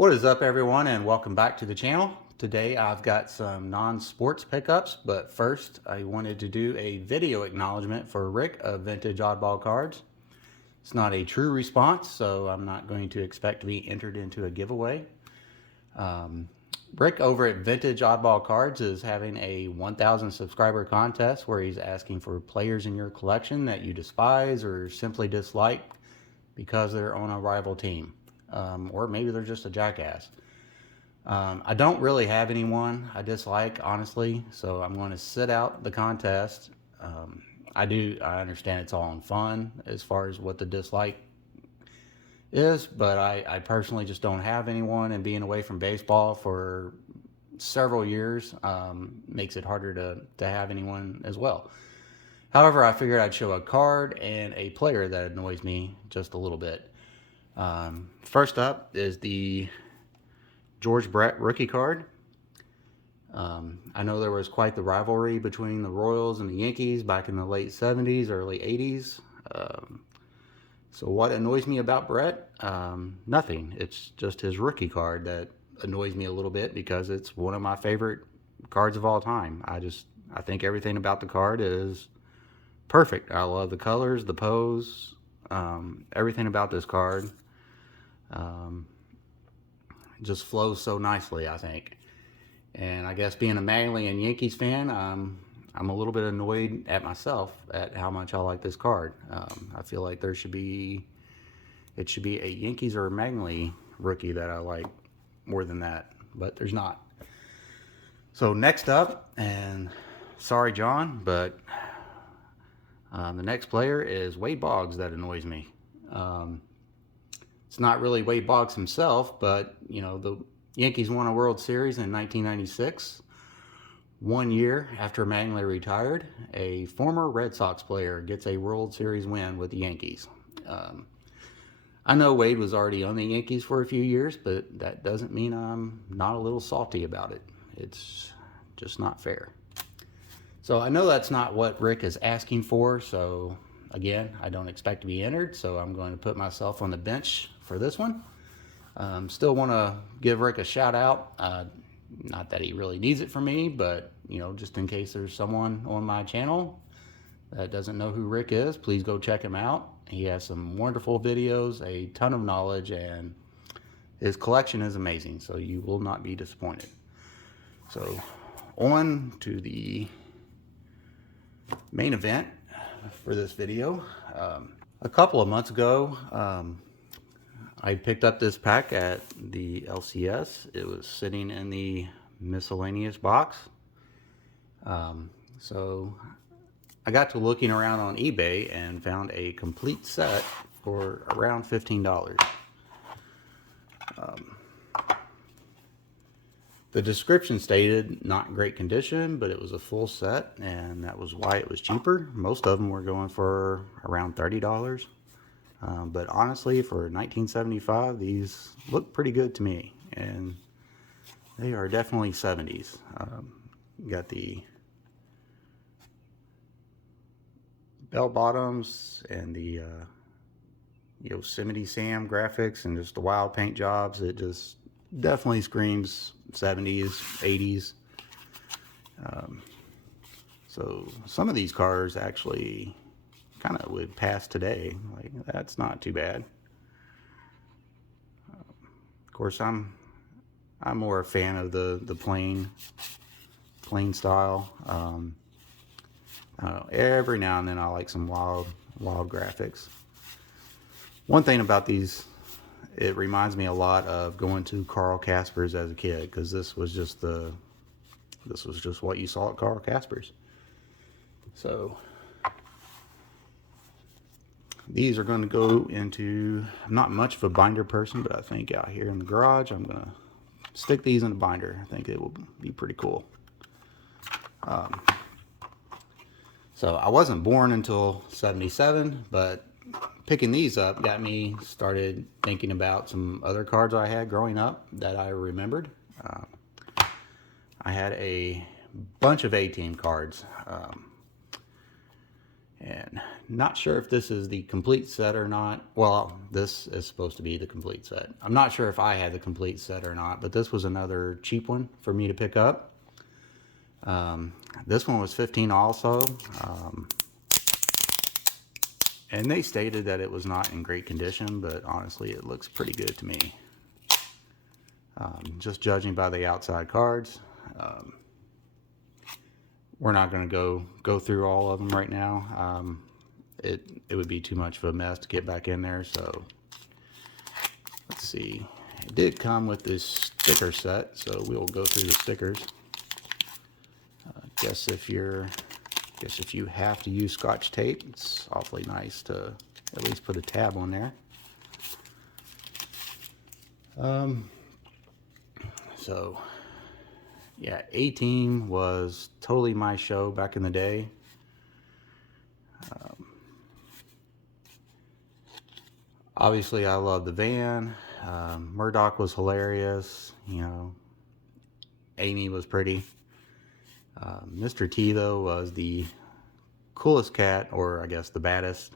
What is up, everyone, and welcome back to the channel. Today I've got some non-sports pickups, but first I wanted to do a video acknowledgement for Rick of Vintage Oddball Cards. It's not a true response, so I'm not going to expect to be entered into a giveaway. Rick over at Vintage Oddball Cards is having a 1,000 subscriber contest where he's asking for players in your collection that you despise or simply dislike because they're on a rival team. Or maybe they're just a jackass. I don't really have anyone I dislike, honestly, so I'm going to sit out the contest. I understand it's all in fun as far as what the dislike is, but I personally just don't have anyone, and being away from baseball for several years makes it harder to have anyone as well. However, I figured I'd show a card and a player that annoys me just a little bit. First up is the George Brett rookie card. I know there was quite the rivalry between the Royals and the Yankees back in the late 70s, early 80s. So what annoys me about Brett? Nothing. It's just his rookie card that annoys me a little bit because it's one of my favorite cards of all time. I think everything about the card is perfect. I love the colors, the pose, everything about this card. Just flows so nicely, I think. And I guess being a Manly and Yankees fan, I'm a little bit annoyed at myself at how much I like this card. I feel like it should be a Yankees or a Manly rookie that I like more than that, but there's not. So next up, and sorry John, but the next player is Wade Boggs that annoys me. It's not really Wade Boggs himself, but you know, the Yankees won a World Series in 1996. 1 year after Manley retired, a former Red Sox player gets a World Series win with the Yankees. I know Wade was already on the Yankees for a few years, but that doesn't mean I'm not a little salty about it. It's just not fair. So I know that's not what Rick is asking for, so again, I don't expect to be entered, so I'm going to put myself on the bench for this one. Still want to give Rick a shout out. Not that he really needs it from me, but you know, just in case there's someone on my channel that doesn't know who Rick is, please go check him out. He has some wonderful videos, a ton of knowledge, and his collection is amazing, so you will not be disappointed. So on to the main event for this video. A couple of months ago, I picked up this pack at the LCS. It was sitting in the miscellaneous box. So I got to looking around on eBay and found a complete set for around $15. The description stated not great condition, but it was a full set, and that was why it was cheaper. Most of them were going for around $30. But honestly, for 1975, these look pretty good to me, and they are definitely 70s. Got the bell bottoms and the Yosemite Sam graphics and just the wild paint jobs. It just definitely screams 70s, 80s. So some of these cars actually kind of would pass today. Like, that's not too bad. Of course, I'm more a fan of the plain style. I don't know, every now and then I like some wild graphics. One thing about these, it reminds me a lot of going to Carl Casper's as a kid, because this was just what you saw at Carl Casper's. So these are going to go into, I'm not much of a binder person, but I think out here in the garage I'm going to stick these in a binder. I think it will be pretty cool. So I wasn't born until 77, but picking these up got me started thinking about some other cards I had growing up that I remembered. I had a bunch of ateam cards. And not sure if this is the complete set or not. Well, this is supposed to be the complete set. I'm not sure if I had the complete set or not, but this was another cheap one for me to pick up. This one was $15 also. And they stated that it was not in great condition, but honestly, it looks pretty good to me. Just judging by the outside cards. We're not going to go through all of them right now. It would be too much of a mess to get back in there. So let's see. It did come with this sticker set, so we'll go through the stickers. Guess if you have to use Scotch tape, it's awfully nice to at least put a tab on there. So yeah, A-Team was totally my show back in the day. Obviously, I love the van. Murdoch was hilarious. You know, Amy was pretty. Mr. T, though, was the coolest cat, or I guess the baddest.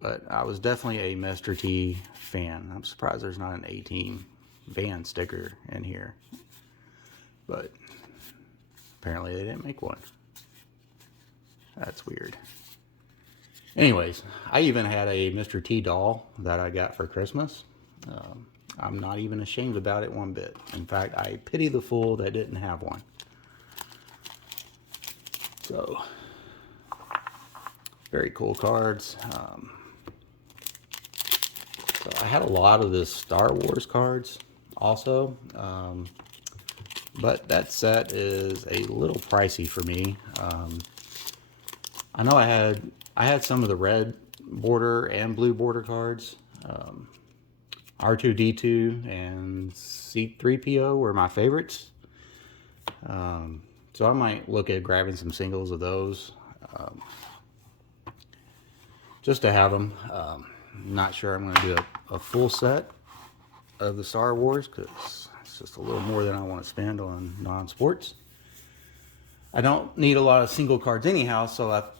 But I was definitely a Mr. T fan. I'm surprised there's not an A-Team van sticker in here. But apparently they didn't make one. That's weird. Anyways, I even had a Mr. T doll that I got for Christmas. I'm not even ashamed about it one bit. In fact, I pity the fool that didn't have one. So, very cool cards. So I had a lot of this Star Wars cards also. But that set is a little pricey for me. I know I had some of the red border and blue border cards. R2-D2 and C3PO were my favorites. So I might look at grabbing some singles of those just to have them. Not sure I'm going to do a full set of the Star Wars because it's just a little more than I want to spend on non-sports. I don't need a lot of single cards anyhow,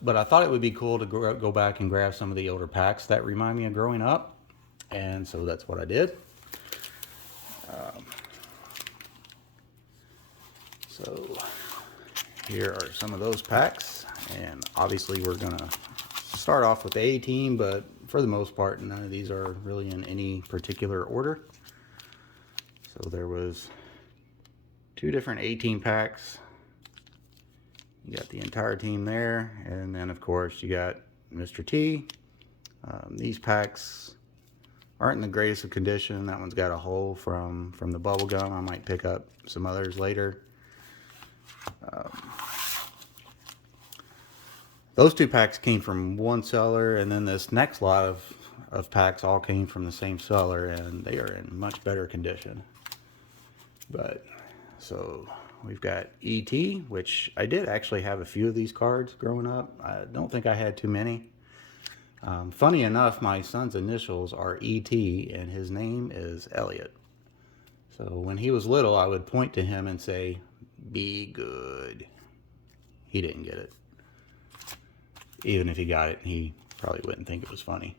but I thought it would be cool to go back and grab some of the older packs that remind me of growing up. And so that's what I did. So here are some of those packs. And obviously we're going to start off with the A-Team, but for the most part, none of these are really in any particular order. So there was 2 different A-Team packs. You got the entire team there, and then of course you got Mr. T. These packs aren't in the greatest of condition. That one's got a hole from the bubble gum. I might pick up some others later. Those 2 packs came from one seller, and then this next lot of packs all came from the same seller, and they are in much better condition. But so we've got E.T., which I did actually have a few of these cards growing up. I don't think I had too many. Funny enough, my son's initials are E.T. and his name is Elliot. So when he was little, I would point to him and say, "Be good." He didn't get it. Even if he got it, he probably wouldn't think it was funny.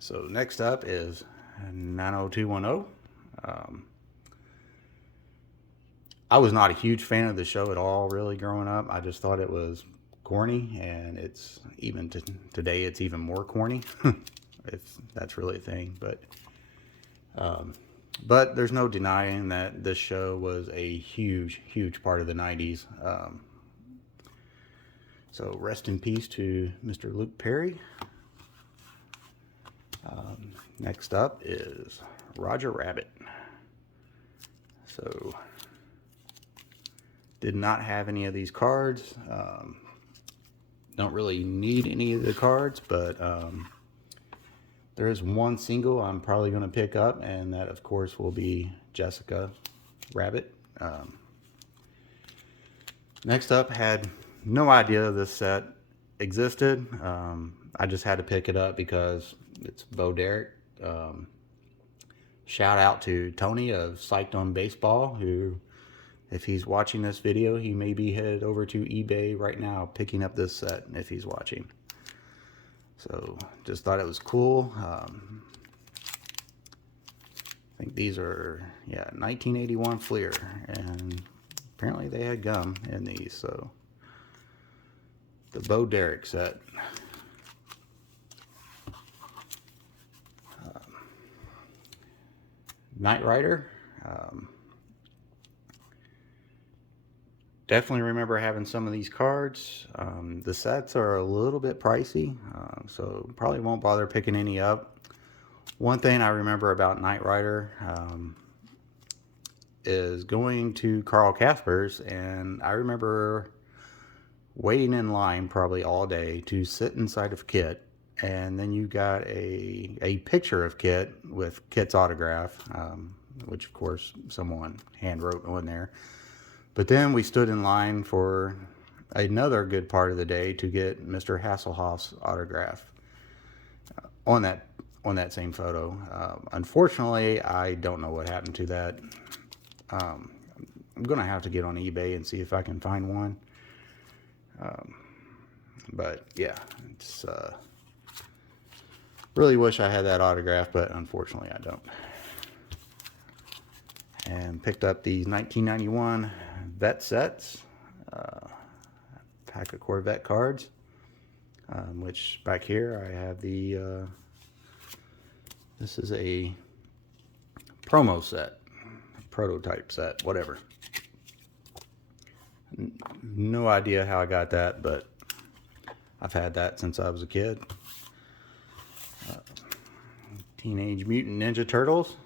So next up is 90210. I was not a huge fan of the show at all, really, growing up. I just thought it was corny, and it's even today it's even more corny, if that's really a thing. But there's no denying that this show was a huge part of the 90s. So rest in peace to Mr. Luke Perry. Next up is Roger Rabbit. So did not have any of these cards. Don't really need any of the cards, but there is one single I'm probably going to pick up, and that of course will be Jessica Rabbit. Next up, had no idea this set existed. I just had to pick it up because it's Bo Derek. Shout out to Tony of Psyched on Baseball, who If he's watching this video, he may be headed over to eBay right now picking up this set if he's watching. So just thought it was cool. I think these are, yeah, 1981 Fleer, and apparently they had gum in these. So the Bo Derek set. Knight Rider. Definitely remember having some of these cards. The sets are a little bit pricey, so probably won't bother picking any up. One thing I remember about Knight Rider is going to Carl Casper's, and I remember waiting in line probably all day to sit inside of Kit, and then you got a picture of Kit with Kit's autograph, which of course someone hand wrote on there. But then we stood in line for another good part of the day to get Mr. Hasselhoff's autograph on that same photo. Unfortunately, I don't know what happened to that. I'm gonna have to get on eBay and see if I can find one. But yeah, it's really wish I had that autograph, but unfortunately I don't. And picked up these 1991 vet sets, pack of Corvette cards, which back here I have the this is a promo set, prototype set, whatever. No idea how I got that, but I've had that since I was a kid. Teenage Mutant Ninja Turtles.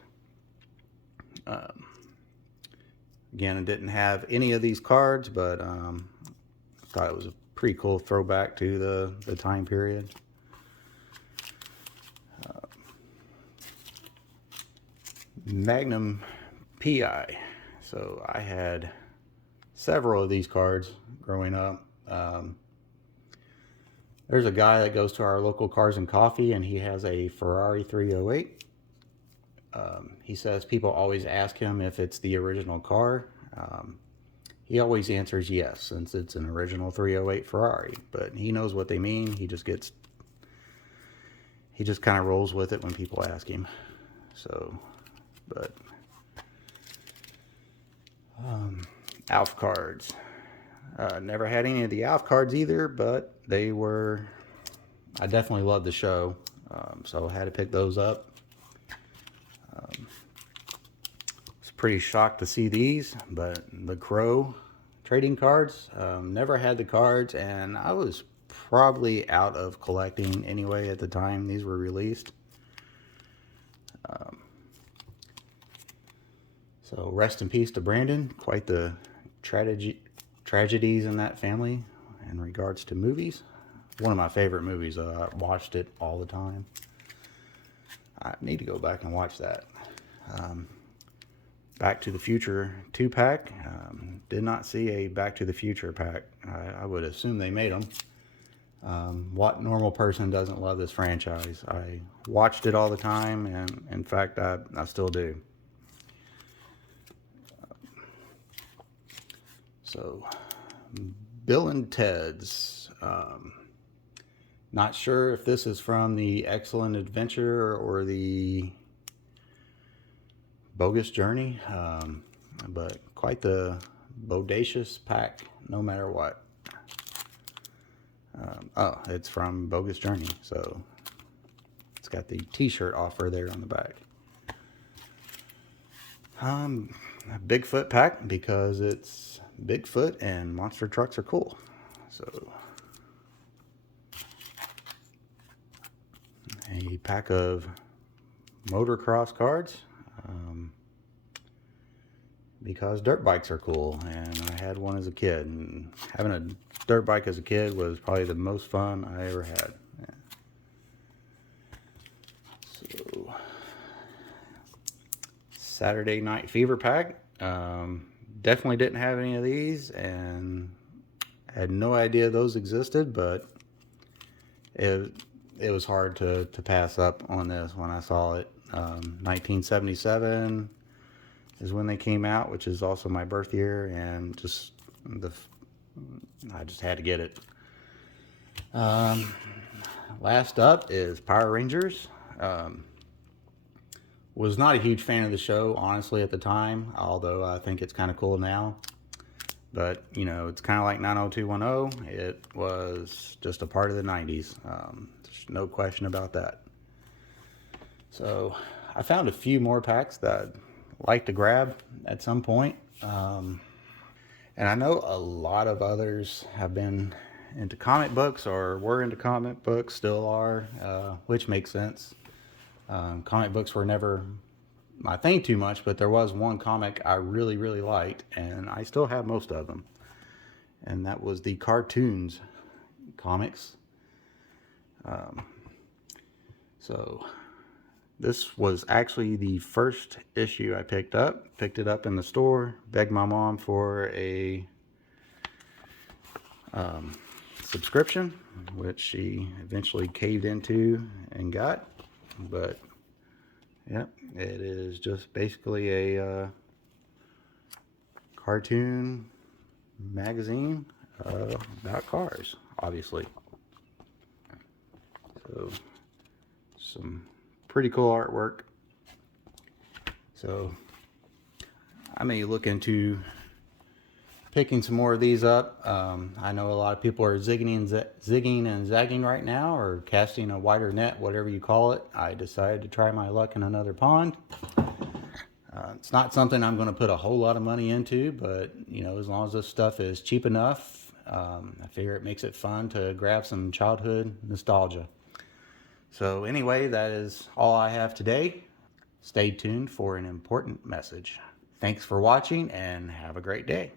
Again, I didn't have any of these cards, but thought it was a pretty cool throwback to the time period. Magnum PI. So I had several of these cards growing up. There's a guy that goes to our local Cars and Coffee, and he has a Ferrari 308. He says people always ask him if it's the original car. He always answers yes, since it's an original 308 Ferrari, but he knows what they mean. He just kind of rolls with it when people ask him. So, but Alf cards. Never had any of the Alf cards either, but they were, I definitely loved the show, so I had to pick those up. Was pretty shocked to see these, but the Crow trading cards, never had the cards, and I was probably out of collecting anyway at the time these were released. So rest in peace to Brandon. Quite the tragedies in that family in regards to movies. One of my favorite movies. I watched it all the time. I need to go back and watch that. Back to the Future 2-pack. Did not see a Back to the Future pack. I would assume they made them. What normal person doesn't love this franchise? I watched it all the time, and in fact I still do. So Bill and Ted's. Not sure if this is from the Excellent Adventure or the Bogus Journey, but quite the bodacious pack no matter what. Oh, it's from Bogus Journey, so it's got the t-shirt offer there on the back. A Bigfoot pack because it's Bigfoot and monster trucks are cool. So a pack of motocross cards because dirt bikes are cool, and I had one as a kid, and having a dirt bike as a kid was probably the most fun I ever had. Yeah. So Saturday Night Fever pack. Definitely didn't have any of these and had no idea those existed, but it was hard to pass up on this when I saw it. 1977, is when they came out, which is also my birth year, and I just had to get it. Last up is Power Rangers. Was not a huge fan of the show, honestly, at the time, although I think it's kind of cool now. But, you know, it's kind of like 90210. It was just a part of the 90s. There's no question about that. So I found a few more packs that I'd like to grab at some point. And I know a lot of others have been into comic books or were into comic books, still are, which makes sense. Comic books were never my thing too much, but there was one comic I really, really liked, and I still have most of them. And that was the cartoons comics. So this was actually the first issue I picked up. Picked it up in the store, begged my mom for a subscription, which she eventually caved into and got. But yep, it is just basically a cartoon magazine about cars, obviously. So some pretty cool artwork. So I may look into picking some more of these up. I know a lot of people are zigging and zagging right now, or casting a wider net, whatever you call it. I decided to try my luck in another pond. It's not something I'm going to put a whole lot of money into, but you know, as long as this stuff is cheap enough, I figure it makes it fun to grab some childhood nostalgia. So anyway, that is all I have today. Stay tuned for an important message. Thanks for watching and have a great day.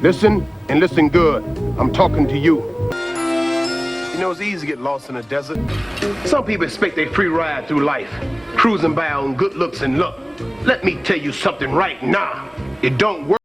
Listen, and listen good. I'm talking to you. You know, it's easy to get lost in the desert. Some people expect a free ride through life, cruising by on good looks and luck. Let me tell you something right now. It don't work.